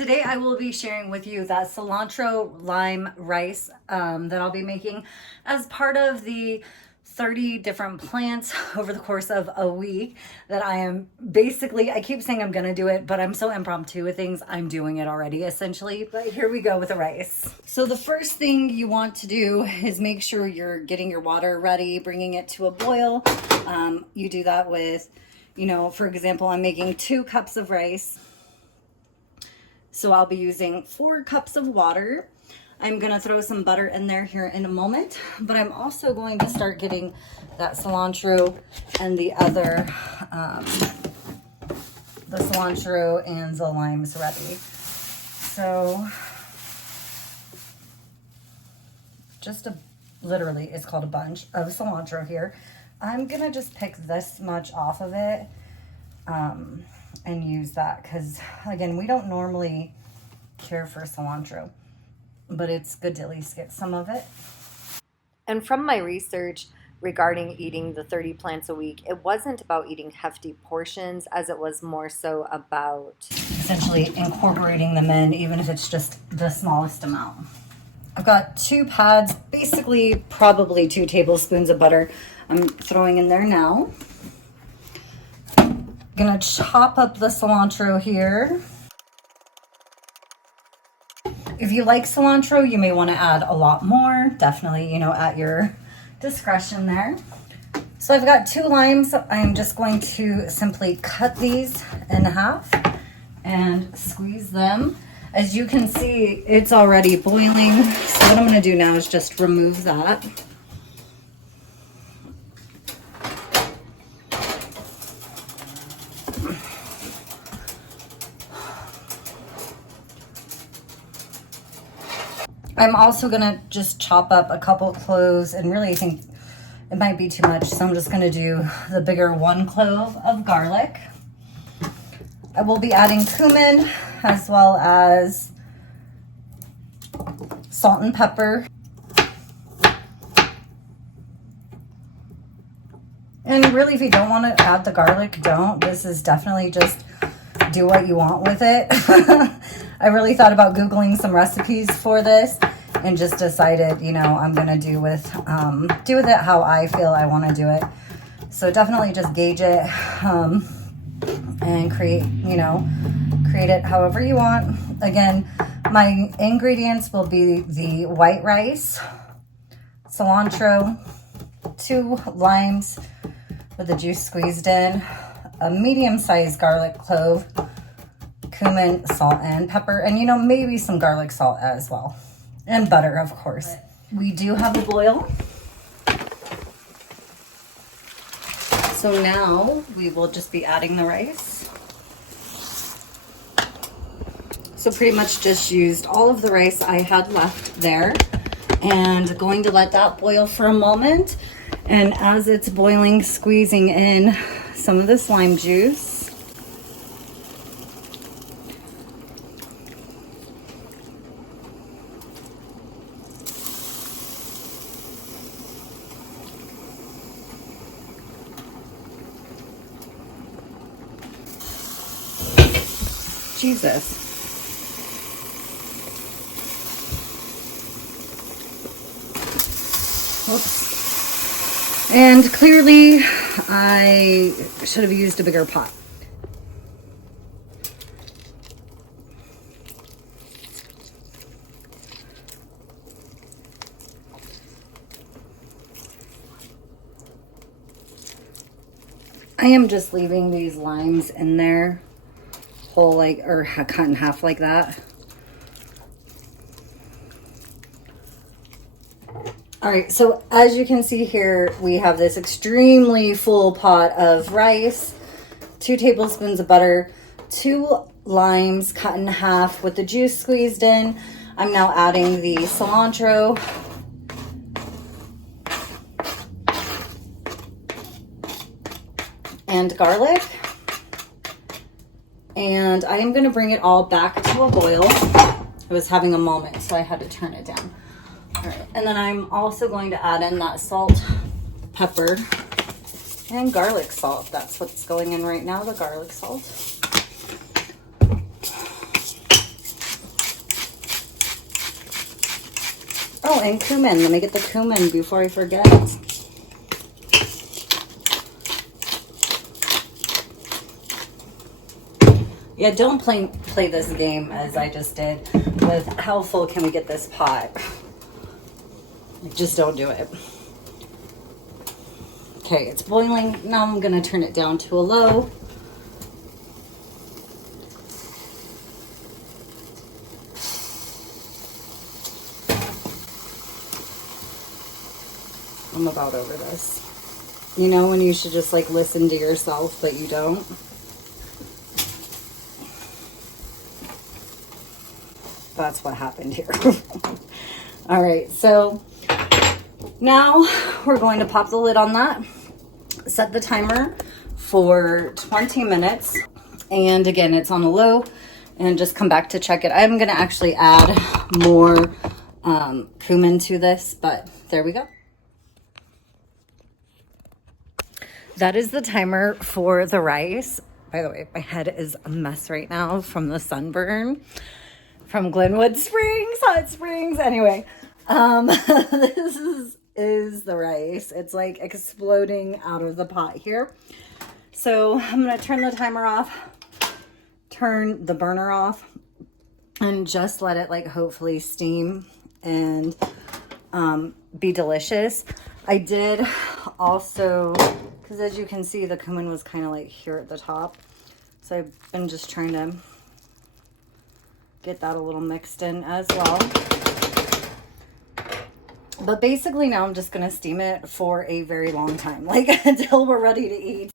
Today I will be sharing with you that cilantro lime rice that I'll be making as part of the 30 different plants over the course of a week that I am basically, I keep saying I'm gonna do it, but I'm so impromptu with things, I'm doing it already essentially. But here we go with the rice. So the first thing you want to do is make sure you're getting your water ready, bringing it to a boil. You do that with, for example, I'm making 2 cups of rice. So I'll be using 4 cups of water. I'm gonna throw some butter in there here in a moment, but I'm also going to start getting that cilantro and the other, the cilantro and the limes ready. So just literally, it's called a bunch of cilantro here. I'm gonna just pick this much off of it and use that because, again, we don't normally care for cilantro, but it's good to at least get some of it. And from my research regarding eating the 30 plants a week, it wasn't about eating hefty portions as it was more so about essentially incorporating them in, even if it's just the smallest amount. I've got 2 pads, basically probably 2 tablespoons of butter I'm throwing in there now. I'm gonna chop up the cilantro here. If you like cilantro, you may want to add a lot more. Definitely, at your discretion there. So I've got 2 limes. I'm just going to simply cut these in half and squeeze them. As you can see, it's already boiling. So what I'm going to do now is just remove that. I'm also gonna just chop up a couple cloves, and really I think it might be too much, so I'm just gonna do the bigger 1 clove of garlic. I will be adding cumin as well as salt and pepper. And really, if you don't want to add the garlic, don't. This is definitely just do what you want with it. I really thought about Googling some recipes for this and just decided, I'm gonna do with it how I feel I want to do it. So definitely just gauge it and create it however you want. Again, my ingredients will be the white rice, cilantro, 2 limes with the juice squeezed in, a medium-sized garlic clove, cumin, salt, and pepper, and maybe some garlic salt as well, and butter, of course. We do have a boil, so now we will just be adding the rice. So pretty much just used all of the rice I had left there, and going to let that boil for a moment. And as it's boiling, squeezing in some of this lime juice. Jesus. Whoops. And clearly, I should have used a bigger pot. I am just leaving these limes in there whole, or cut in half like that. All right, so as you can see here, we have this extremely full pot of rice, 2 tablespoons of butter, 2 limes cut in half with the juice squeezed in. I'm now adding the cilantro. And garlic. And I am gonna bring it all back to a boil. I was having a moment, so I had to turn it down. All right, and then I'm also going to add in that salt, pepper, and garlic salt. That's what's going in right now, the garlic salt. Oh, and cumin. Let me get the cumin before I forget. Yeah, don't play this game as I just did with how full can we get this pot. Just don't do it. Okay, it's boiling. Now I'm going to turn it down to a low. I'm about over this. You know when you should just like listen to yourself, but you don't? That's what happened here. All right, so now we're going to pop the lid on that, set the timer for 20 minutes. And again, it's on a low, and just come back to check it. I'm gonna actually add more cumin to this, but there we go. That is the timer for the rice. By the way, my head is a mess right now from the sunburn from Glenwood Springs, Hot Springs. Anyway, this is the rice. It's like exploding out of the pot here. So I'm gonna turn the timer off, turn the burner off, and just let it like hopefully steam and be delicious. I did also, because as you can see, the cumin was kind of like here at the top. So I've been just trying to get that a little mixed in as well. But basically now I'm just going to steam it for a very long time, like until we're ready to eat.